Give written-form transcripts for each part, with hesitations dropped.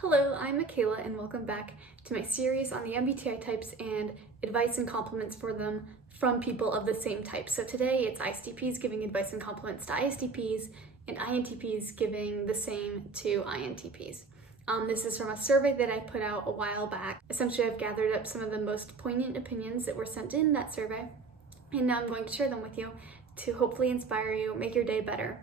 Hello, I'm Makayla and welcome back to my series on the MBTI types and advice and compliments for them from people of the same type. So today it's ISTPs giving advice and compliments to ISTPs and INTPs giving the same to INTPs. This is from a survey that I put out a while back. Essentially, I've gathered up some of the most poignant opinions that were sent in that survey, and now I'm going to share them with you to hopefully inspire you, make your day better,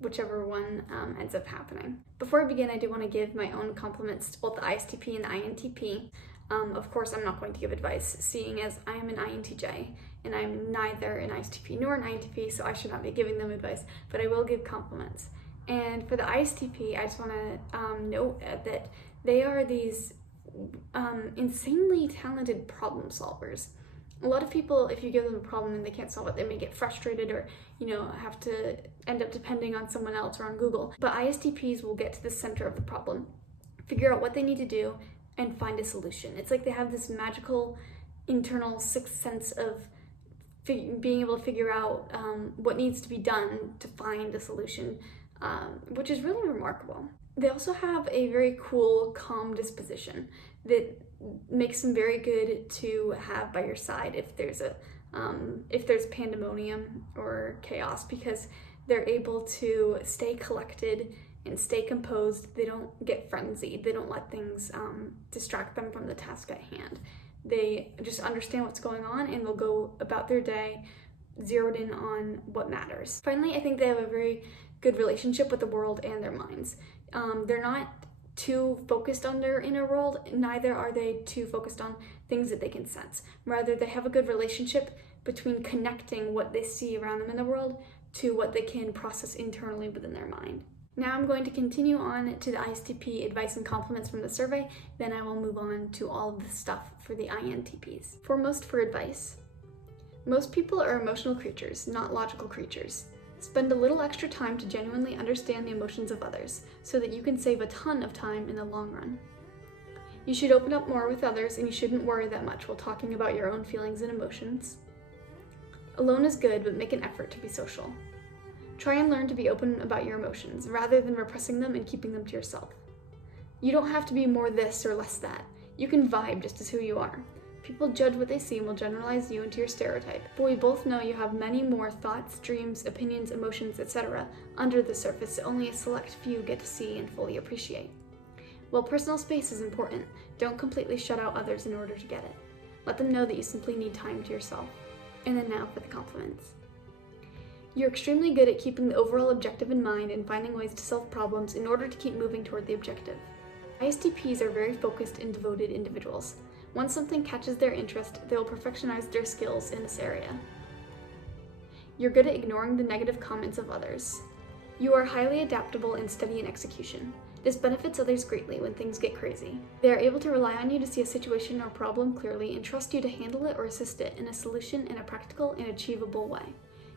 whichever one ends up happening. Before I begin, I do want to give my own compliments to both the ISTP and the INTP. Of course, I'm not going to give advice, seeing as I am an INTJ, and I'm neither an ISTP nor an INTP, so I should not be giving them advice, but I will give compliments. And for the ISTP, I just want to note that they are these insanely talented problem solvers. A lot of people, if you give them a problem and they can't solve it, they may get frustrated or, have to end up depending on someone else or on Google. But ISTPs will get to the center of the problem, figure out what they need to do, and find a solution. It's like they have this magical internal sixth sense of being able to figure out what needs to be done to find a solution, which is really remarkable. They also have a very cool, calm disposition that makes them very good to have by your side if there's pandemonium or chaos, because they're able to stay collected and stay composed. They don't get frenzied. They don't let things distract them from the task at hand. They just understand what's going on and they'll go about their day zeroed in on what matters. Finally, I think they have a very good relationship with the world and their minds. They're not too focused on their inner world, neither are they too focused on things that they can sense. Rather, they have a good relationship between connecting what they see around them in the world to what they can process internally within their mind. Now I'm going to continue on to the ISTP advice and compliments from the survey, then I will move on to all of the stuff for the INTPs. Foremost for advice. Most people are emotional creatures, not logical creatures. Spend a little extra time to genuinely understand the emotions of others, so that you can save a ton of time in the long run. You should open up more with others, and you shouldn't worry that much while talking about your own feelings and emotions. Alone is good, but make an effort to be social. Try and learn to be open about your emotions, rather than repressing them and keeping them to yourself. You don't have to be more this or less that. You can vibe just as who you are. People judge what they see and will generalize you into your stereotype, but we both know you have many more thoughts, dreams, opinions, emotions, etc. under the surface that only a select few get to see and fully appreciate. While personal space is important, don't completely shut out others in order to get it. Let them know that you simply need time to yourself. And then now for the compliments. You're extremely good at keeping the overall objective in mind and finding ways to solve problems in order to keep moving toward the objective. ISTPs are very focused and devoted individuals. Once something catches their interest, they will perfectionize their skills in this area. You're good at ignoring the negative comments of others. You are highly adaptable and steady in execution. This benefits others greatly when things get crazy. They are able to rely on you to see a situation or problem clearly and trust you to handle it or assist it in a solution in a practical and achievable way.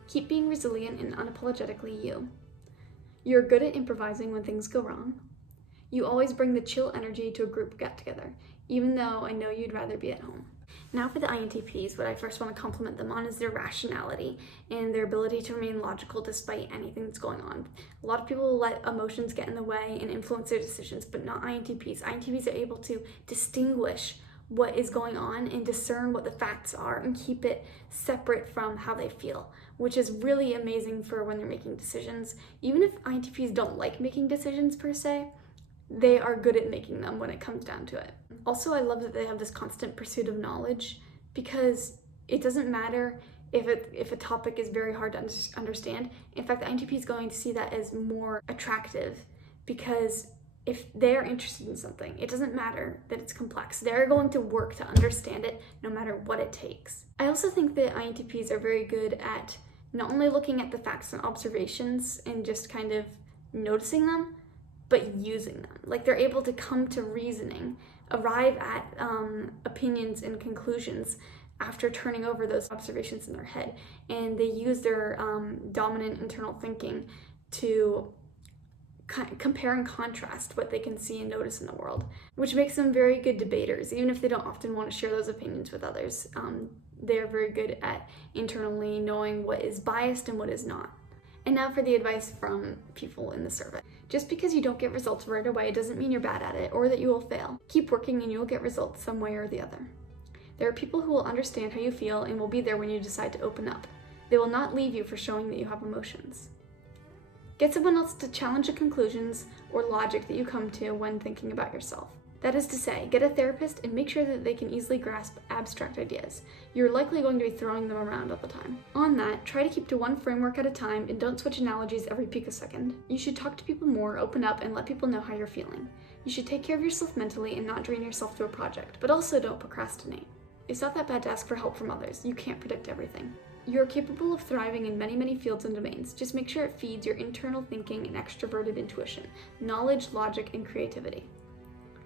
Keep being resilient and unapologetically you. You're good at improvising when things go wrong. You always bring the chill energy to a group get-together, even though I know you'd rather be at home. Now for the INTPs, what I first want to compliment them on is their rationality and their ability to remain logical despite anything that's going on. A lot of people let emotions get in the way and influence their decisions, but not INTPs. INTPs are able to distinguish what is going on and discern what the facts are and keep it separate from how they feel, which is really amazing for when they're making decisions. Even if INTPs don't like making decisions per se, they are good at making them when it comes down to it. Also, I love that they have this constant pursuit of knowledge, because it doesn't matter if a topic is very hard to understand. In fact, the INTP is going to see that as more attractive, because if they're interested in something, it doesn't matter that it's complex. They're going to work to understand it no matter what it takes. I also think that INTPs are very good at not only looking at the facts and observations and just kind of noticing them, but using them. Like, they're able to come to reasoning, arrive at opinions and conclusions after turning over those observations in their head. And they use their dominant internal thinking to compare and contrast what they can see and notice in the world, which makes them very good debaters, even if they don't often want to share those opinions with others. They're very good at internally knowing what is biased and what is not. And now for the advice from people in the survey. Just because you don't get results right away doesn't mean you're bad at it or that you will fail. Keep working and you will get results some way or the other. There are people who will understand how you feel and will be there when you decide to open up. They will not leave you for showing that you have emotions. Get someone else to challenge the conclusions or logic that you come to when thinking about yourself. That is to say, get a therapist and make sure that they can easily grasp abstract ideas. You're likely going to be throwing them around all the time. On that, try to keep to one framework at a time and don't switch analogies every picosecond. You should talk to people more, open up, and let people know how you're feeling. You should take care of yourself mentally and not drain yourself to a project, but also don't procrastinate. It's not that bad to ask for help from others. You can't predict everything. You are capable of thriving in many, many fields and domains. Just make sure it feeds your internal thinking and extroverted intuition, knowledge, logic, and creativity.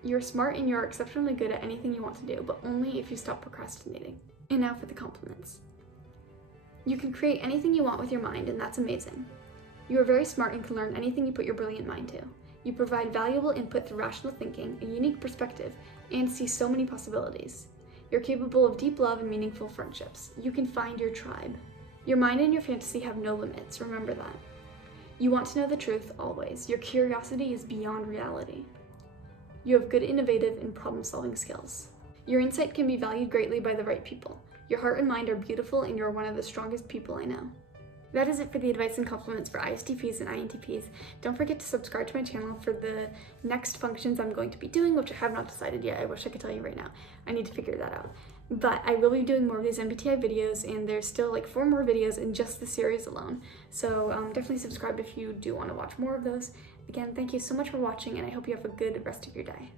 You're smart and you're exceptionally good at anything you want to do, but only if you stop procrastinating. And now for the compliments. You can create anything you want with your mind, and that's amazing. You are very smart and can learn anything you put your brilliant mind to. You provide valuable input through rational thinking, a unique perspective, and see so many possibilities. You're capable of deep love and meaningful friendships. You can find your tribe. Your mind and your fantasy have no limits, remember that. You want to know the truth always. Your curiosity is beyond reality. You have good innovative and problem-solving skills. Your insight can be valued greatly by the right people. Your heart and mind are beautiful and you are one of the strongest people I know. That is it for the advice and compliments for ISTPs and INTPs. Don't forget to subscribe to my channel for the next functions I'm going to be doing, which I have not decided yet. I wish I could tell you right now. I need to figure that out. But I will be doing more of these MBTI videos, and there's still like 4 more videos in just the series alone. So definitely subscribe if you do want to watch more of those. Again, thank you so much for watching, and I hope you have a good rest of your day.